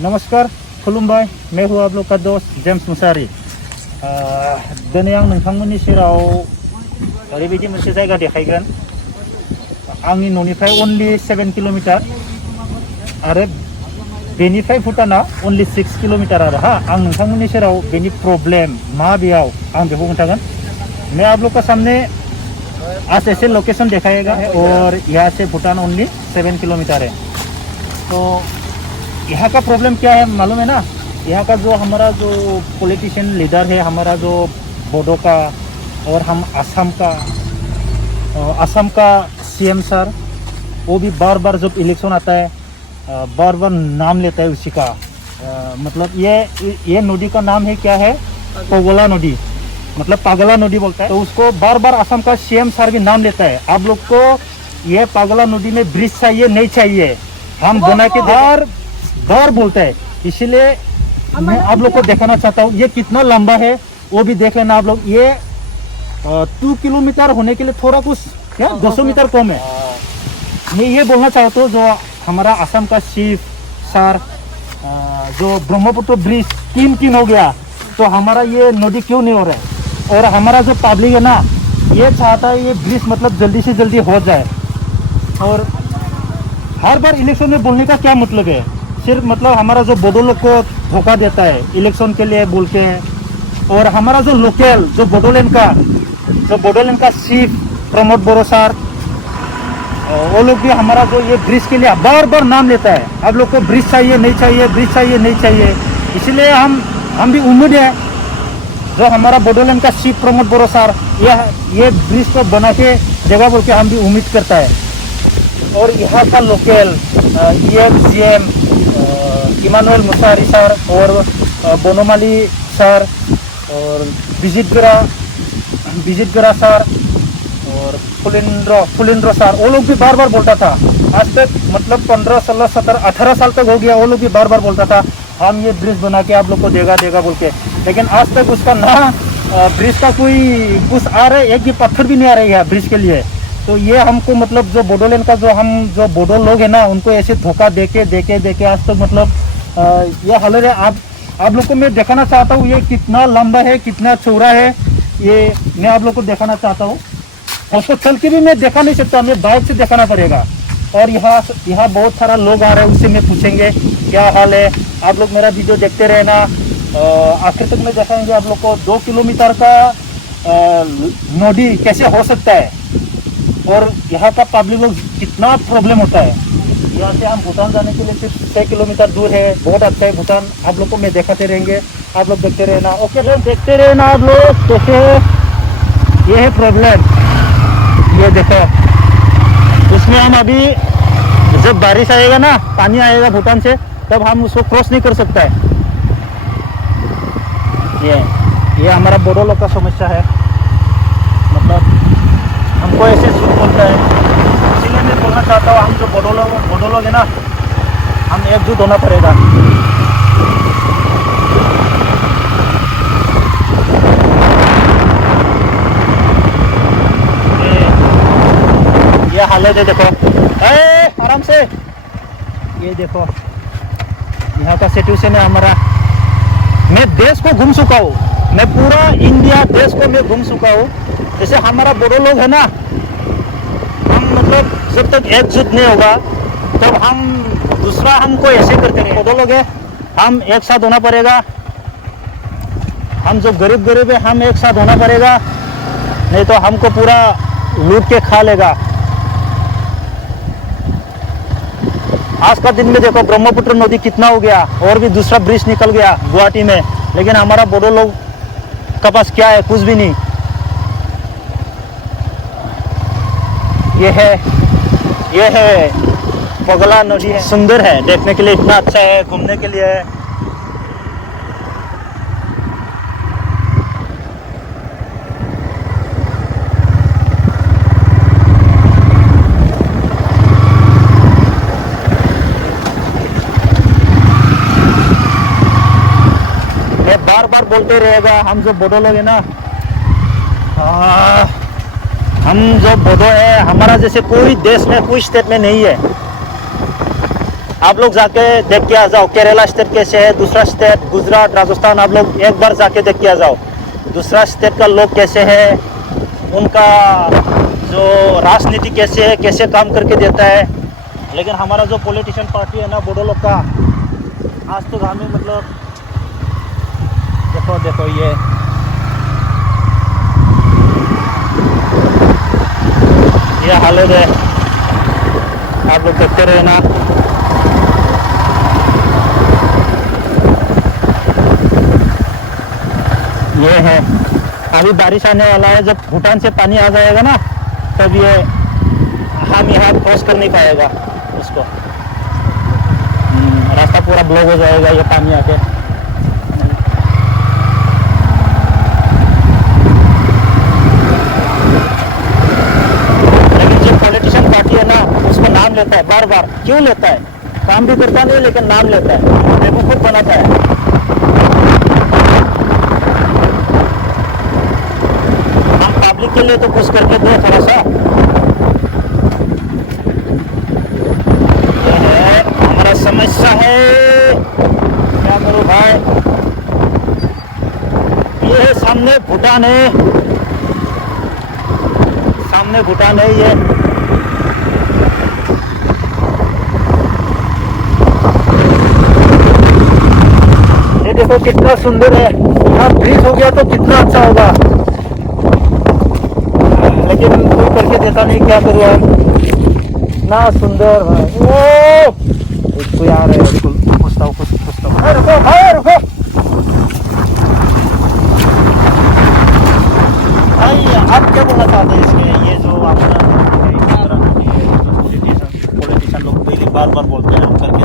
नमस्कार खुलुमबाय मैं हूँ आप लोग का दोस्त जेम्स मुसारी दिनै आं नोंथांमोननि सेराव ओरैबायदि मोनसे जायगा देखायगोन आंनि न'निफ्राय अनलि 7 किलोमीटर आरो बेनिफ्राय भुटाना अनलि 6 किलोमीटर आरो आं नोंथांमोननि सेराव बेनि प्रब्लेम मा बेयाव आं बेखौ खोन्थागोन मैं आप लोग का सामने आज ऐसे लोकेशन दिखाएगा और यहाँ से भूटान ओनली 7 किलोमीटर है। तो यहाँ का प्रॉब्लम क्या है मालूम है ना, यहाँ का जो हमारा जो पॉलिटिशियन लीडर है हमारा जो बोडो का और हम असम का सीएम सर, वो भी बार बार जब इलेक्शन आता है बार बार नाम लेता है उसी का। मतलब ये नदी का नाम है क्या है, पगला नदी, मतलब पागला नदी बोलता है। तो उसको बार बार असम का सीएम सर भी नाम लेता है। आप लोग को ये पागला नदी में ब्रिज चाहिए नहीं चाहिए, हम बना के बार बोलता है। इसलिए मैं आप लोग को दिखाना चाहता हूँ ये कितना लंबा है, वो भी देख लेना आप लोग। ये 2 किलोमीटर होने के लिए थोड़ा कुछ क्या 200 मीटर कम है। मैं ये बोलना चाहता हूँ जो हमारा असम का चीफ सर जो ब्रह्मपुत्र ब्रिज तीन हो गया, तो हमारा ये नदी क्यों नहीं हो रहा है। और हमारा जो पब्लिक है ना, ये चाहता है ये ब्रिज मतलब जल्दी से जल्दी हो जाए। और हर बार इलेक्शन में बोलने का क्या मतलब है, सिर्फ मतलब हमारा जो बोडो लोग को धोखा देता है इलेक्शन के लिए बोल के। और हमारा जो लोकल जो बोडोलैंड का चीफ प्रमोद बोरो सर, वो लोग भी हमारा जो ये ब्रिज के लिए बार बार नाम लेता है। आप लोग को ब्रिज चाहिए नहीं चाहिए, ब्रिज चाहिए नहीं चाहिए। इसलिए हम भी उम्मीद है जो हमारा बोडोलैंड का चीफ प्रमोद बोरो सर ये ब्रिज को बना के जगह बोल के हम भी उम्मीद करता है। और यहाँ का लोकल EM इमानुएल मुसारी सर और बोनोमाली सर और विजितगरा सर और फुलिंद्रो सर, वो लोग भी बार बार बोलता था। आज तक मतलब 15, 16, 17, 18 साल तक हो गया, वो लोग भी बार बार बोलता था हम ये ब्रिज बना के आप लोग को देगा बोल के। लेकिन आज तक उसका ना ब्रिज का कोई कुछ आ रहा है, एक भी पत्थर भी नहीं आ रही है ब्रिज के लिए। तो ये हमको मतलब जो बोडोलैंड का जो बोडो लोग है ना, उनको ऐसे धोखा देके आज तक मतलब ये हालत है। आप लोग को मैं दिखाना चाहता हूँ ये कितना लंबा है, कितना चौड़ा है, ये मैं आप लोग को दिखाना चाहता हूँ। उसको चल के भी मैं दिखा नहीं सकता, मैं बाइक से दिखाना पड़ेगा। और यहाँ बहुत सारा लोग आ रहे हैं, उससे मैं पूछेंगे क्या हाल है। आप लोग मेरा वीडियो देखते रहना, आखिर तक मैं दिखाएंगे आप लोग को 2 किलोमीटर का नदी कैसे हो सकता है और यहाँ का पब्लिक लोग कितना प्रॉब्लम होता है। यहाँ से हम भूटान जाने के लिए सिर्फ 6 किलोमीटर दूर है, बहुत अच्छा है भूटान। आप लोग को मैं दिखाते रहेंगे, आप लोग देखते रहना। ओके सर, देखते रहना आप लोग। कैसे ये है प्रॉब्लम, ये देखो। उसमें हम अभी जब बारिश आएगा ना, पानी आएगा भूटान से, तब हम उसको क्रॉस नहीं कर सकता है। ये हमारा बोडो लोग का समस्या है, मतलब हमको ऐसे सुन बोलता है। इसीलिए मैं बोलना चाहता हूँ हम जो बोडो लोग है ना, हम एकजुट होना पड़ेगा। ये हालत है, देखो आराम से। ये देखो यहाँ का सिचुएशन है हमारा। मैं देश को घूम चुका हूँ, मैं पूरा इंडिया देश को मैं घूम चुका हूँ। जैसे हमारा बोडो लोग है ना, हम मतलब जब तक एकजुट नहीं होगा तब हम दूसरा हमको ऐसे करते रहे। बोडो लोग है, हम एक साथ होना पड़ेगा। हम जो गरीब है हम एक साथ होना पड़ेगा, नहीं तो हमको पूरा लूट के खा लेगा। आज का दिन में देखो ब्रह्मपुत्र नदी कितना हो गया, और भी दूसरा ब्रिज निकल गया गुवाहाटी में। लेकिन हमारा बोडो लोग का पास क्या है, कुछ भी नहीं। ये है पगला नदी है, सुंदर है, देखने के लिए इतना अच्छा है, घूमने के लिए है। बार बोलते रहेगा हम जो बोडो लोग है ना, हम जो बोडो है, हमारा जैसे कोई देश में कोई स्टेट में नहीं है। आप लोग जाके देख के आ जाओ केरला स्टेट कैसे है, दूसरा स्टेट गुजरात राजस्थान, आप लोग एक बार जाके देख के आ जाओ दूसरा स्टेट का लोग कैसे है, उनका जो राजनीति कैसे है, कैसे काम करके देता है। लेकिन हमारा जो पॉलिटिशियन पार्टी है ना बोडो लोग का, आज तो हमें मतलब देखो देखो ये हालत है, आप लोग देखते रहे ना। ये है अभी बारिश आने वाला है, जब भूटान से पानी आ जाएगा ना तब ये हम यहाँ क्रॉस कर नहीं पाएगा उसको, रास्ता पूरा ब्लॉक हो जाएगा ये पानी आके। लेकिन जो पॉलिटिशियन पार्टी है ना उसको नाम लेता है बार बार, क्यों लेता है, काम भी करता नहीं लेकिन नाम लेता है, बेवकूफ बनाता है। पब्लिक के लिए तो कुछ करके दो थोड़ा सा। ये है हमारा समस्या है, क्या करूं भाई। ये है सामने भूटान है, सामने भूटान है ये देखो कितना सुंदर है, यहाँ ब्रिज हो गया तो कितना अच्छा होगा, लेकिन कोई करके देता नहीं, क्या करूँ यार। ना सुंदर भाई, ओ इसको यार पूछता हूँ रुको भाई, आप क्या बोलना चाहते हैं इसके, ये जो हमारा पॉलिटिशियन लोग पहले बार बार बोलते हैं हम करके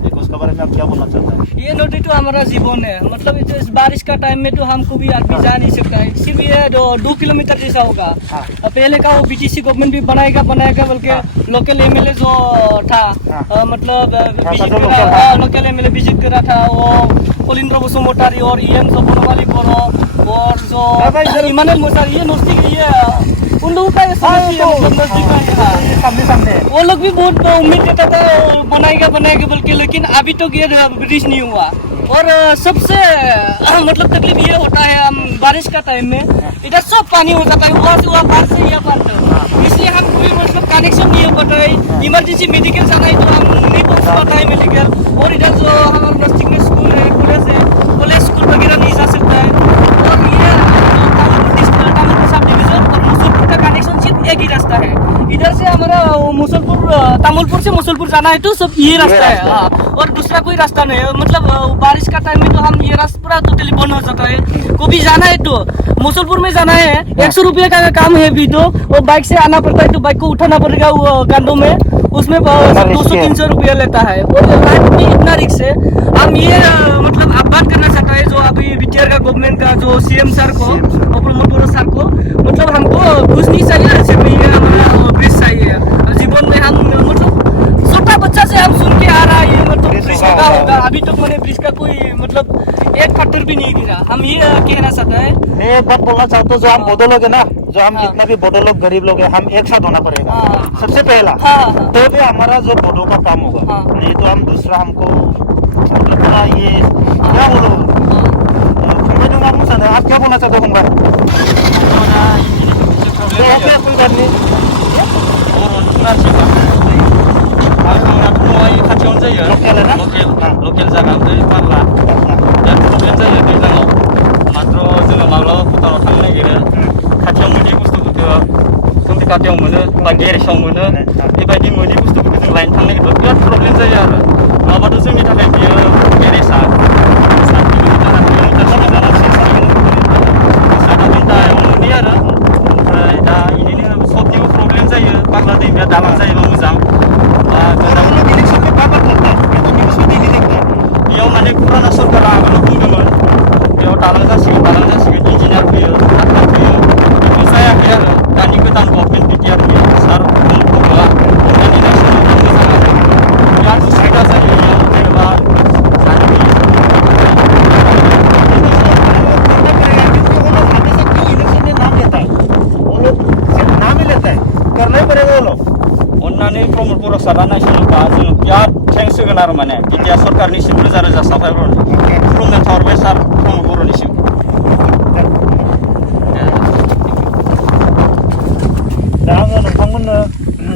देखो, उसके बारे में आप क्या बोलना चाहते हैं। ये नदी तो हमारा जीवन है, मतलब इस बारिश का टाइम में तो हम कोई आदमी जा नहीं सकता है, सिर्फ ये 2 किलोमीटर जैसा होगा। पहले का वो बीटीसी गवर्नमेंट भी बनाएगा बल्कि लोकल एमएलए जो था, मतलब लोकल एमएलए बीजेपी का था, वो पोलिंद्र बसुमतारी और EM सपनवाली बोरो और जो इमानुएल मोसारी, ये नजदीक ये उन लोगों का सामने वो लोग भी बहुत उम्मीद करता था बनाएगा बल्कि, लेकिन अभी तो ये ब्रिज नहीं हुआ। और सबसे मतलब तकलीफ ये होता है, हम बारिश का टाइम में इधर सब पानी हो जाता है, वहाँ से वहाँ पार से यहाँ पार तक, इसलिए हम कोई मतलब कनेक्शन नहीं हो पाता है। इमरजेंसी मेडिकल जाना है तो हम नहीं पहुँच पाता है मेडिकल, और इधर जो हमारा नजदीक में स्कूल है, कॉलेज स्कूल वगैरह नहीं जा सकता है। और ये सब डिवीजन और मुसलपुर का कनेक्शन सिर्फ एक ही रास्ता है, इधर से हमारा तामुलपुर से मुसलपुर जाना है तो सब ये रास्ता है, हाँ, और दूसरा कोई रास्ता नहीं है। मतलब बारिश का टाइम में तो हम ये रास्ता पूरा टोटली बंद हो जाता है। को भी जाना है तो मुसलपुर में जाना है, 100 रुपये का काम है भी, तो वो बाइक से आना पड़ता है, तो बाइक को उठाना पड़ेगा वो कांडों में, उसमें 200-300 रुपया लेता है, और लाइफ में इतना रिक्स है। हम ये मतलब आप बात करना चाहता है जो अभी बीटीआर का गवर्नमेंट का जो CM सर को और प्रमोद सर को, मतलब हमको कुछ नहीं चाहिए, सिर्फ ये हमारा ब्रिज चाहिए। जीवन में हम मतलब छोटा बच्चा से हम सुन के आ रहा है ये मतलब ब्रिज का होगा, अभी तक मैंने ब्रिज का कोई मतलब एक पत्थर भी नहीं गिरा। हम ये कहना चाहते हैं, मैं एक बात बोलना चाहता हूँ, जो हम बोडो लोग है ना, जो हम जितना भी बोडो लोग गरीब लोग है, हम एक साथ होना पड़ेगा सबसे पहला, तो भी हमारा जो बोडो का काम होगा, नहीं तो हम दूसरा हमको मतलब पूरा ये क्या बोलो, आप क्या बोलना चाहते हो भाई। कोई बात नहीं, खाथियावनो जायो लकेल जायगा ओमफ्राय पारला दा प्रब्लेम जायो दैज्लाङाव मात्र जोङो माब्लाबा भुटानाव थांनो नागिरो खाथियाव मोनै बुस्थुफोरखौ जोंनि खाथियाव मोनो बा गेरेजाव मोनो बेबायदि मोनै बुस्थुफोरखौ जों लायनो थांनो नागिरब्ला बिराद प्रब्लेम जायो आरो नङाबाथ' जोंनि थाखाय बियो गेरेजा 7 किल'मिटार 8 किल'मिटार घन्टायाव मोनहैयो आरो ओमफ्राय दा इनिनो सबनिबो प्रब्लेम जायो पाग्ला दैमाया दालां जायोबा मोजां बेयाव माने पुराना सरकारा आगोलाव बुंदोंमोन बेयाव दालां जासिगोन इन्जिनियार फैयो डाक्टार फैयो बेखौ जायाखै आरो दानि गोदान गभर्नमेन्ट बिटिआरनि सार गभर्नमेन्टआ अनगायनि नेसनेल मोजां आरो बिराद उसुबिदा जायो बेयाव जेनेबा अन्नानै प्रमद बर' सारा नायसनोबा जों बिराद थेंक्स होगोन आरो माने बिटिआर सरकारनिसिम रोजा रोजा साबायखर खुलुमनाय थाहरबाय सार प्रमद बर'निसिम दा आङो नोंथांमोननो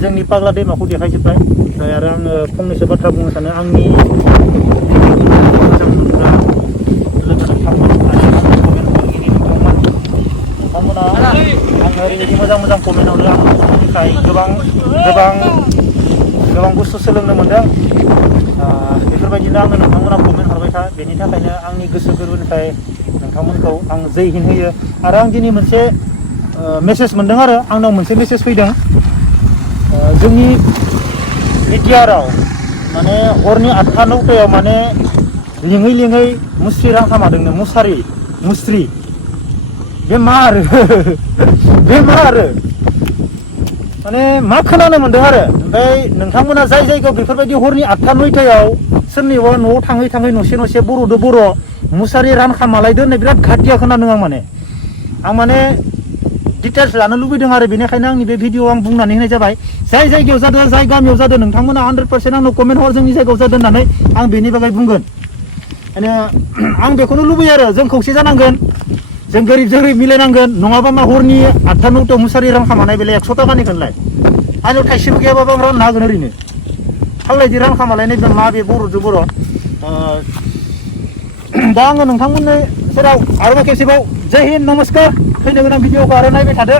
जोंनि पाग्ला दैमाखौ देखायजोब्बाय ओमफ्राय आरो आङो फंनैसो बाथ्रा बुंनो सानो आंनि मोजां मोनग्रा लोगो नोंथांमोन नोंथांमोना आङो ओरैबायदि मोजां मोजां कमेन्ट हरो आं नोंथांमोननिफ्राय गोबां बुस्थु सोलोंनो मोनदों बेफोरबायदिनो आङो नोंथांमोना कमेन्ट हरबाय था बेनि थाखायनो आंनि गोसो गोरबोनिफ्राय नोंथांमोनखौ आं जै हिन्द होयो आरो आं दिनै मोनसे मेसेज मोनदों आरो आंनाव मोनसे मेसेज फैदों जोंनि बिटिआरआव माने हरनि 8टा 9टायाव माने लिङै मुस्रि रां खामादोंनो मुस्रि बे मा आरो माने मा खोनानो मोनदों आरो ओमफ्राय नोंथांमोना जाय जायगायाव बेफोरबायदि हरनि 8टा 9टायाव सोरनिबा न'आव थाङै नसे बर'दो बर' मुसारि रान खामालायदो होननाय बिराद घाटिया खोनादों आं माने डिटेल्स लानो लुबैदों आरो बेनिखायनो आंनि बे भिडिअ आं बुंनानै होनाय जाबाय जाय जायगायाव जादों जाय गामियाव जादों नोंथांमोना 100% आंनो कमेन्ट हर जोंनि जायगायाव जादों होननानै आं बेनि बागै बुंगोन आं बेखौनो लुबैयो आरो जों खौसे जानांगोन जों गोरिबजों मिलायनांगोन नङाबा मा हरनि 8टा 9टायाव मुसारि रां खामानाय बेलाय 100 टाकानिखौलाय आंनाव थाइसेबो गैयाबाबो आं राननो हागोन ओरैनो थांलायदि रां खामालायनाय मा बे बर'जों बर' दा आङो नोंथांमोननो सेराव आरोबाव खेबसेबाव जय हिन्द नमस्कार फैनो गोनां भिडिअखौ आरो नायबाय थादो